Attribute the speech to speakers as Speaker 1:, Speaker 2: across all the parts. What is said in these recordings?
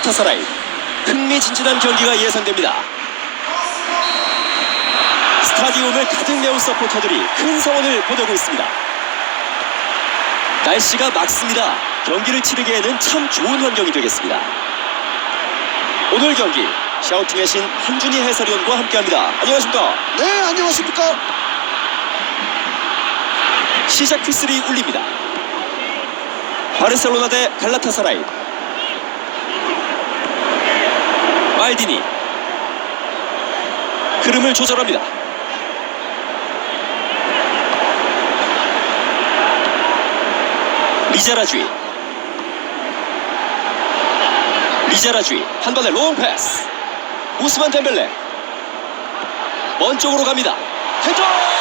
Speaker 1: 갈라타사라이 흥미진진한 경기가 예상됩니다. 스타디움을 가득 메운 서포터들이 큰 성원을 보내고 있습니다. 날씨가 맑습니다. 경기를 치르기에는 참 좋은 환경이 되겠습니다. 오늘 경기 샤우팅의 신 한준희 해설위원과 함께합니다. 안녕하십니까?
Speaker 2: 네, 안녕하십니까?
Speaker 1: 시작 휘슬이 울립니다. 바르셀로나 대 갈라타사라이. 말디니. 흐름을 조절합니다. 리자라주이. 리자라주이 한 번에 롱 패스. 우스만 템벨레. 먼 쪽으로 갑니다. 헤더!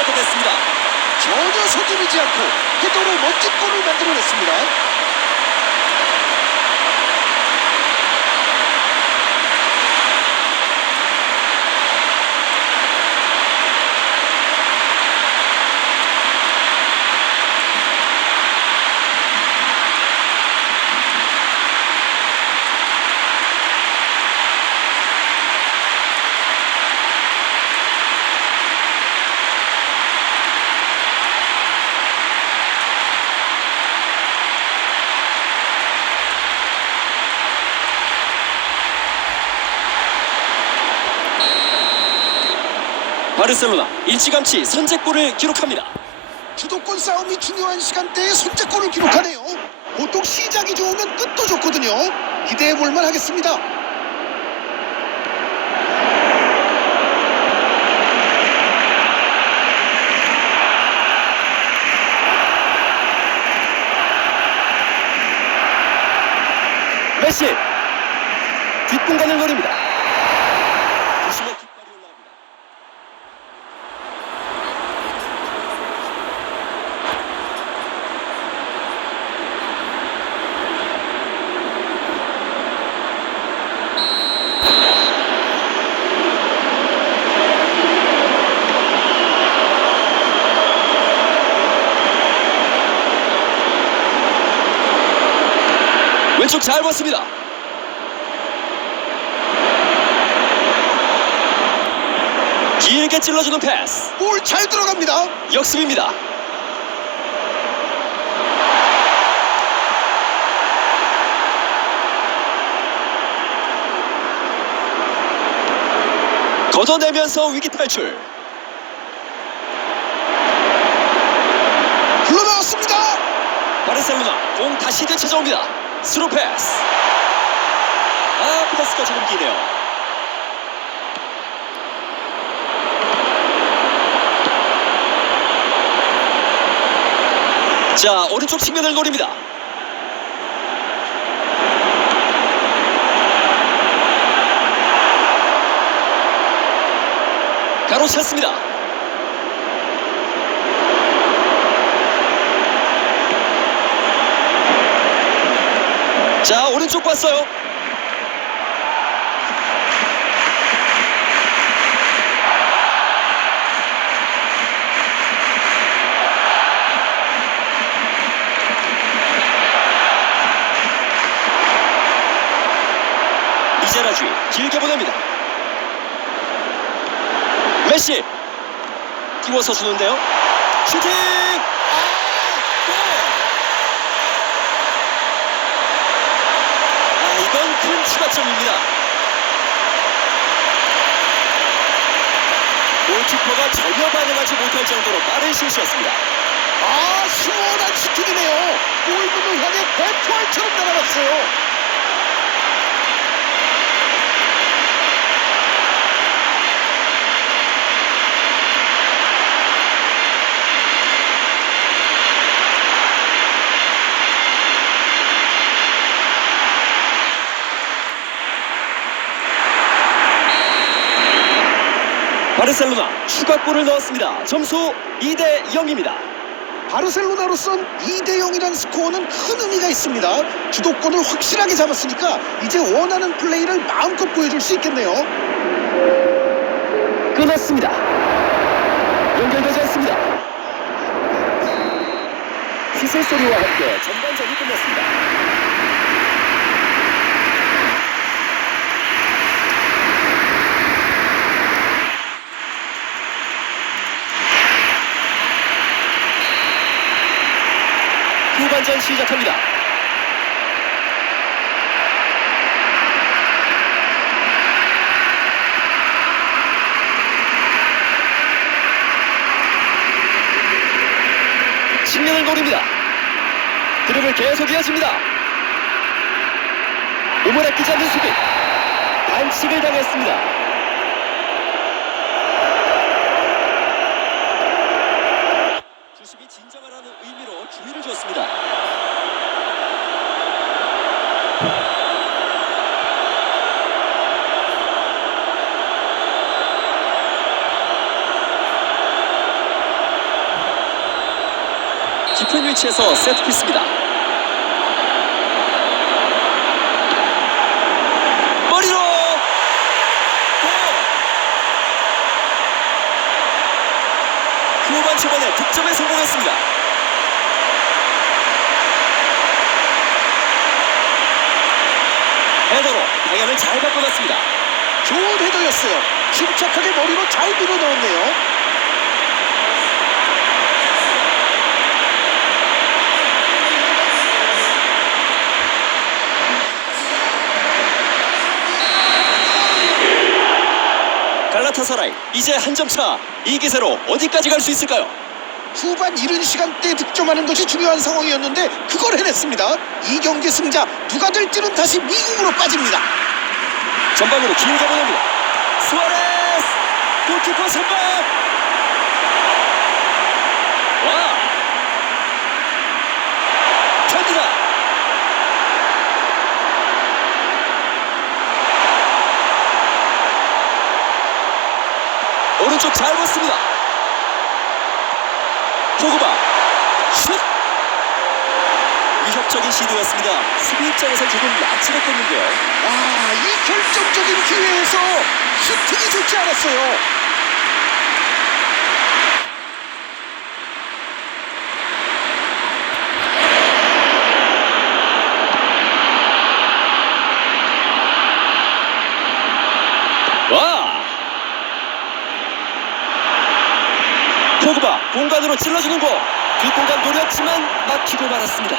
Speaker 1: 머리를 잘 걷어냈습니다.
Speaker 2: 전혀 서두르지 않고 헤더로 멋진 골을 만들어냈습니다.
Speaker 1: 바르셀로나 일찌감치 선제골을 기록합니다.
Speaker 2: 주도권 싸움이 중요한 시간대에 선제골을 기록하네요. 보통 시작이 좋으면 끝도 좋거든요. 기대해 볼만 하겠습니다.
Speaker 1: 메시 뒷공간을 노립니다. 주심의 깃발이 올라옵니다. 왼쪽 잘 봤습니다. 길게 찔러주는 패스.
Speaker 2: 골잘 들어갑니다.
Speaker 1: 역습입니다. 걷어내면서 위기 탈출.
Speaker 2: 흘러나왔습니다.
Speaker 1: 바르셀로나 공 다시 되찾아옵니다. 스루 패스. 아 패스가 조금 기네요. 자 오른쪽 측면을 노립니다. 가로챘습니다. 자 오른쪽 봤어요. 이제라주이 길게 보냅니다. 메시 띄워서 주는데요. 슈팅! 아, 이건 큰 추가점입니다. 골키퍼가 전혀 반응하지 못할 정도로 빠른 슛이었습니다.
Speaker 2: 아, 시원한 슈팅이네요. 골문을 향해 대포알처럼 날아갔어요.
Speaker 1: 바르셀로나 추가골을 넣었습니다. 점수 2대 0입니다.
Speaker 2: 바르셀로나로선 2대 0이란 스코어는 큰 의미가 있습니다. 주도권을 확실하게 잡았으니까 이제 원하는 플레이를 마음껏 보여줄 수 있겠네요.
Speaker 1: 끊었습니다. 연결되지 않습니다. 시세 소리와 함께 전반전이 끝났습니다. 시작합니다. 측면을 노립니다. 드립을 계속 이어집니다. 몸을 아끼지 않는 수비. 반칙을 당했습니다. 주심이 진정하라는 의미로 주의를 줬습니다. 위치에서 세트피스입니다. 머리로 골! 후반 초반에 득점에 성공했습니다. 헤더로 방향을 잘 바꿔놨습니다.
Speaker 2: 좋은 헤더였어요. 침착하게 머리로 잘 밀어 넣었네요.
Speaker 1: 사라이 이제 한 점 차. 이 기세로 어디까지 갈 수 있을까요?
Speaker 2: 후반 이른 시간대에 득점하는 것이 중요한 상황이었는데 그걸 해냈습니다. 이 경기 승자 누가 될지는 다시 미국으로 빠집니다.
Speaker 1: 전방으로 길게 보냅니다. 수아레스 골키퍼 선방. 와. 갑니다. 봤습니다. 포그바 슛. 위협적인 시도였습니다. 수비 입장에서 조금 아찔했겠는데요.
Speaker 2: 와, 이 결정적인 기회에서 슈팅이 좋지 않았어요.
Speaker 1: 와! 포그바 공간으로 찔러주는 공 뒷공간 노렸지만 막히고 말았습니다.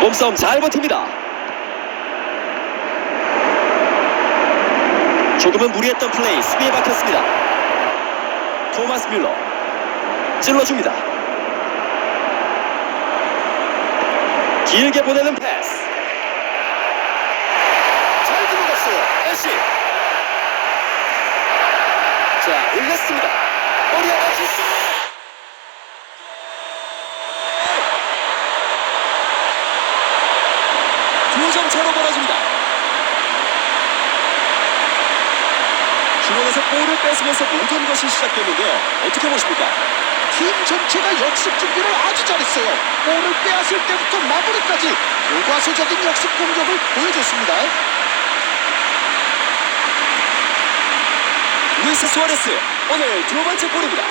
Speaker 1: 몸싸움 잘 버팁니다. 조금은 무리했던 플레이 수비에 박혔습니다. 토마스 뮬러 찔러줍니다. 길게 보내는 패스.
Speaker 2: 잘 들어갔어요.
Speaker 1: 애쉬. 자 올렸습니다. 머리 하나 슛. 두점 차로 벌어집니다. 중원에서 볼을 뺏으면서 모든 것이 시작됐는데요. 어떻게 보십니까?
Speaker 2: 팀 전체가 역습 준비를 아주 잘했어요. 볼을 빼앗을 때부터 마무리까지 교과서적인 역습 공격을 보여줬습니다.
Speaker 1: 루이스 수아레스 오늘 두 번째 골입니다.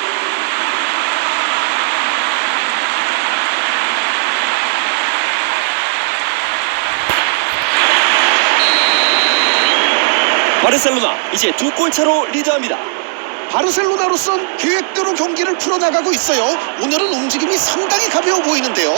Speaker 1: 바르셀로나 이제 두 골 차로 리드합니다.
Speaker 2: 바르셀로나로선 계획대로 경기를 풀어나가고 있어요. 오늘은 움직임이 상당히 가벼워 보이는데요.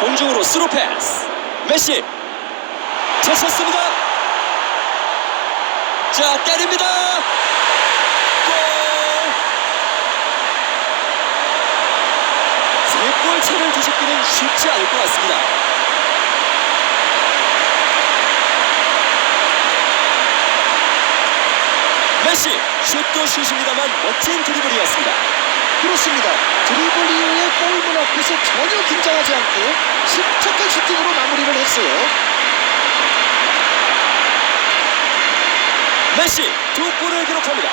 Speaker 1: 공중으로 스루 메시 쳤었습니다 자 때립니다. 골! 세골 차를 뒤집기는 쉽지 않을 것 같습니다. 메시 슛도 슛입니다만 멋진 드리블이었습니다.
Speaker 2: 그렇습니다. 드리블 이후에 골문 앞에서 전혀 긴장하지 않고 침착한 슈팅으로 마무리를 했어요.
Speaker 1: 메시 두 골을 기록합니다.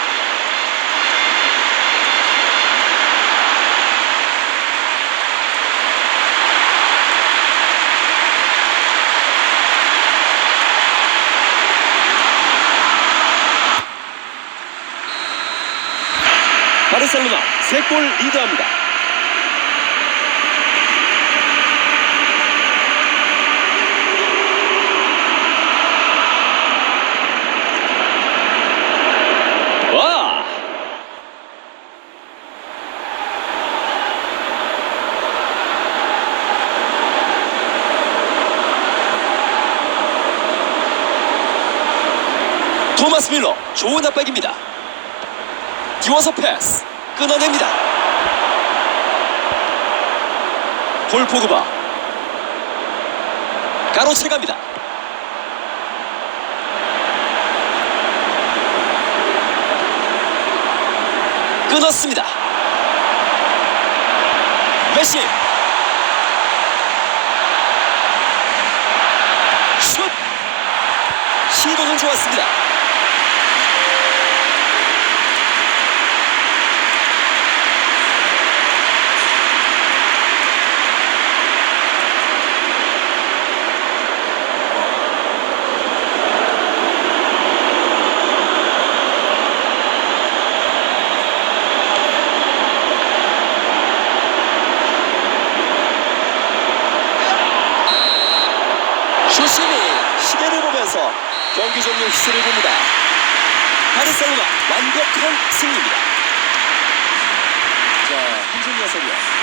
Speaker 1: 바르셀로나 세골 리드합니다. 와! 토마스 밀러 좋은 압박입니다. 띄워서 패스 끊어냅니다. 폴 포그바 가로채갑니다. 끊었습니다. 메시 슛 시도는 좋았습니다. 주심이 시계를 보면서 경기 종료 희스를 봅니다. 바르셀로나 완벽한 승리입니다. 자, 한준희 해설위원.